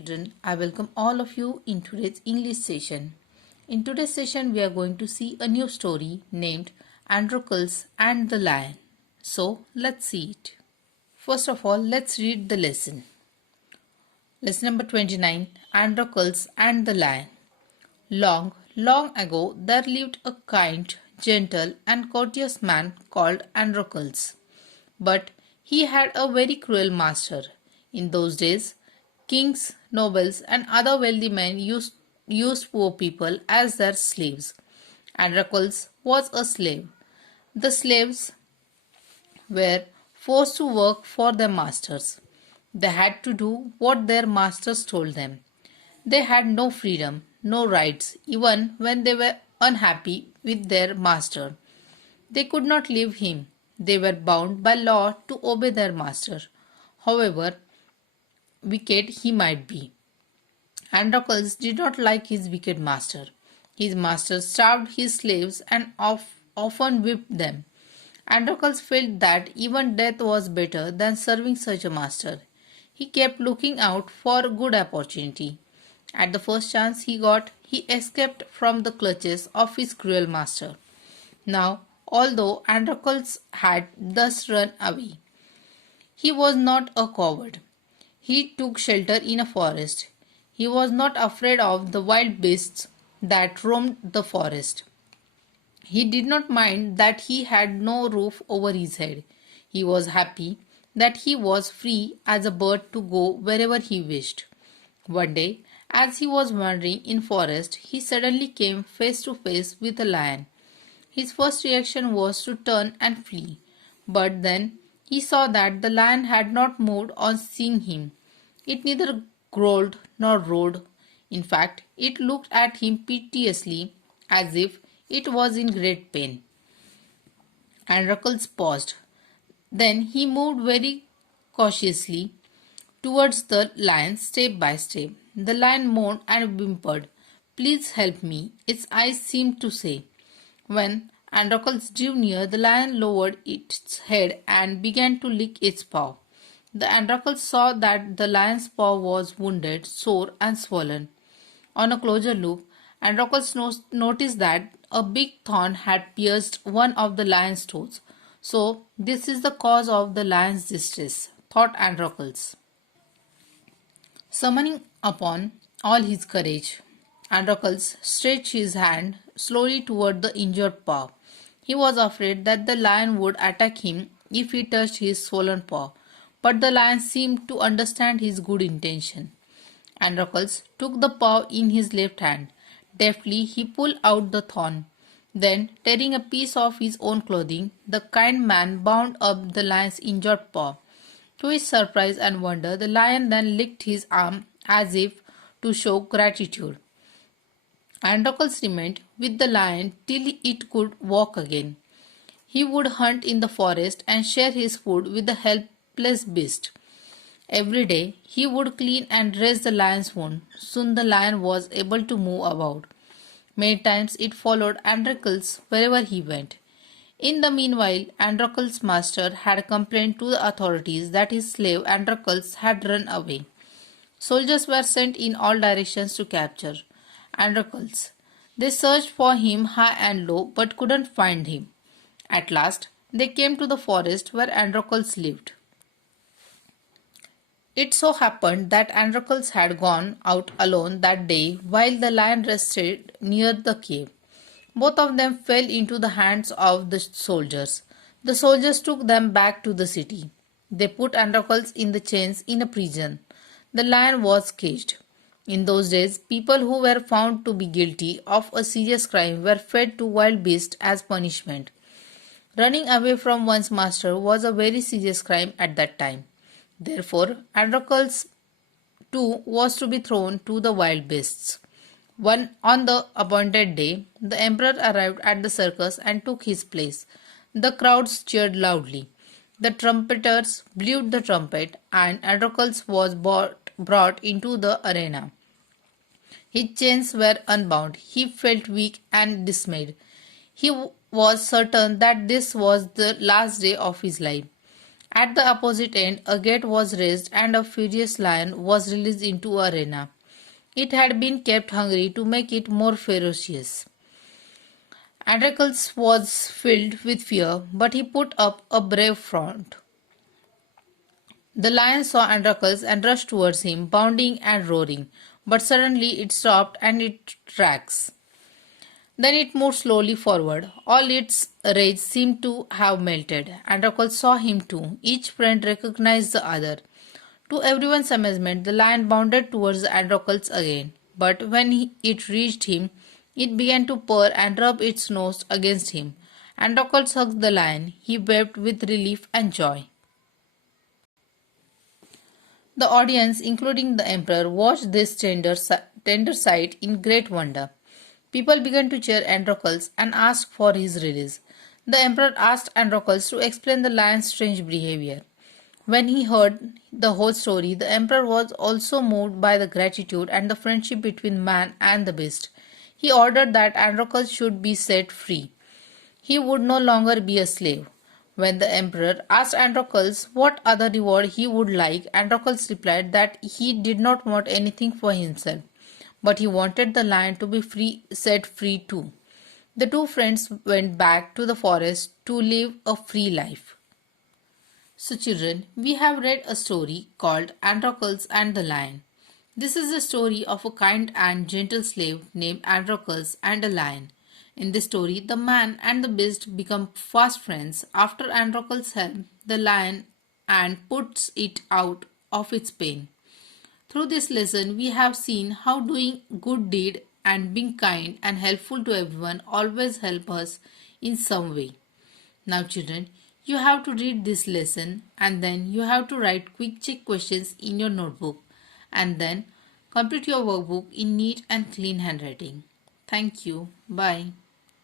Children, I welcome all of you in today's English session. In today's session, we are going to see a new story named Androcles and the Lion. So, let's see it. First of all, let's read the lesson. Lesson number 29, Androcles and the Lion. Long, long ago, there lived a kind, gentle, and courteous man called Androcles. But he had a very cruel master. In those days, kings, nobles, and other wealthy men used poor people as their slaves. Androcles was a slave. The slaves were forced to work for their masters. They had to do what their masters told them. They had no freedom, no rights, even when they were unhappy with their master. They could not leave him. They were bound by law to obey their master, however wicked he might be. Androcles did not like his wicked master. His master starved his slaves and often whipped them. Androcles felt that even death was better than serving such a master. He kept looking out for a good opportunity. At the first chance he got, he escaped from the clutches of his cruel master. Now, although Androcles had thus run away, he was not a coward. He took shelter in a forest. He was not afraid of the wild beasts that roamed the forest. He did not mind that he had no roof over his head. He was happy that he was free as a bird to go wherever he wished. One day, as he was wandering in forest, he suddenly came face to face with a lion. His first reaction was to turn and flee, but then he saw that the lion had not moved on seeing him. It neither growled nor roared. In fact, it looked at him piteously as if it was in great pain. Androcles paused. Then he moved very cautiously towards the lion step by step. The lion moaned and whimpered. "Please help me," its eyes seemed to say. When Androcles drew near, the lion lowered its head and began to lick its paw. The Androcles saw that the lion's paw was wounded, sore, and swollen. On a closer look, Androcles noticed that a big thorn had pierced one of the lion's toes. So, this is the cause of the lion's distress, thought Androcles. Summoning upon all his courage, Androcles stretched his hand slowly toward the injured paw. He was afraid that the lion would attack him if he touched his swollen paw, but the lion seemed to understand his good intention. Androcles took the paw in his left hand. Deftly he pulled out the thorn. Then, tearing a piece of his own clothing, the kind man bound up the lion's injured paw. To his surprise and wonder, the lion then licked his arm as if to show gratitude. Androcles remained with the lion till it could walk again. He would hunt in the forest and share his food with the helpless beast. Every day he would clean and dress the lion's wound. Soon the lion was able to move about. Many times it followed Androcles wherever he went. In the meanwhile, Androcles' master had complained to the authorities that his slave Androcles had run away. Soldiers were sent in all directions to capture Androcles. They searched for him high and low but couldn't find him. At last, they came to the forest where Androcles lived. It so happened that Androcles had gone out alone that day while the lion rested near the cave. Both of them fell into the hands of the soldiers. The soldiers took them back to the city. They put Androcles in the chains in a prison. The lion was caged. In those days, people who were found to be guilty of a serious crime were fed to wild beasts as punishment. Running away from one's master was a very serious crime at that time. Therefore, Androcles too was to be thrown to the wild beasts. On the appointed day, the emperor arrived at the circus and took his place. The crowds cheered loudly. The trumpeters blew the trumpet, and Androcles was brought into the arena. His chains were unbound. He felt weak and dismayed. He was certain that this was the last day of his life. At the opposite end, a gate was raised and a furious lion was released into the arena. It had been kept hungry to make it more ferocious. Androcles was filled with fear, but he put up a brave front. The lion saw Androcles and rushed towards him, bounding and roaring. But suddenly it stopped and its tracks. Then it moved slowly forward. All its rage seemed to have melted. Androcles saw him too. Each friend recognized the other. To everyone's amazement, the lion bounded towards Androcles again. But when it reached him, it began to purr and rub its nose against him. Androcles hugged the lion. He wept with relief and joy. The audience, including the emperor, watched this tender sight in great wonder. People began to cheer Androcles and ask for his release. The emperor asked Androcles to explain the lion's strange behavior. When he heard the whole story, the emperor was also moved by the gratitude and the friendship between man and the beast. He ordered that Androcles should be set free. He would no longer be a slave. When the emperor asked Androcles what other reward he would like, Androcles replied that he did not want anything for himself, but he wanted the lion to be set free too. The two friends went back to the forest to live a free life. So children, we have read a story called Androcles and the Lion. This is the story of a kind and gentle slave named Androcles and a lion. In this story, the man and the beast become fast friends after Androcles helps the lion and puts it out of its pain. Through this lesson, we have seen how doing good deed and being kind and helpful to everyone always help us in some way. Now children, you have to read this lesson and then you have to write quick check questions in your notebook and then complete your workbook in neat and clean handwriting. Thank you. Bye.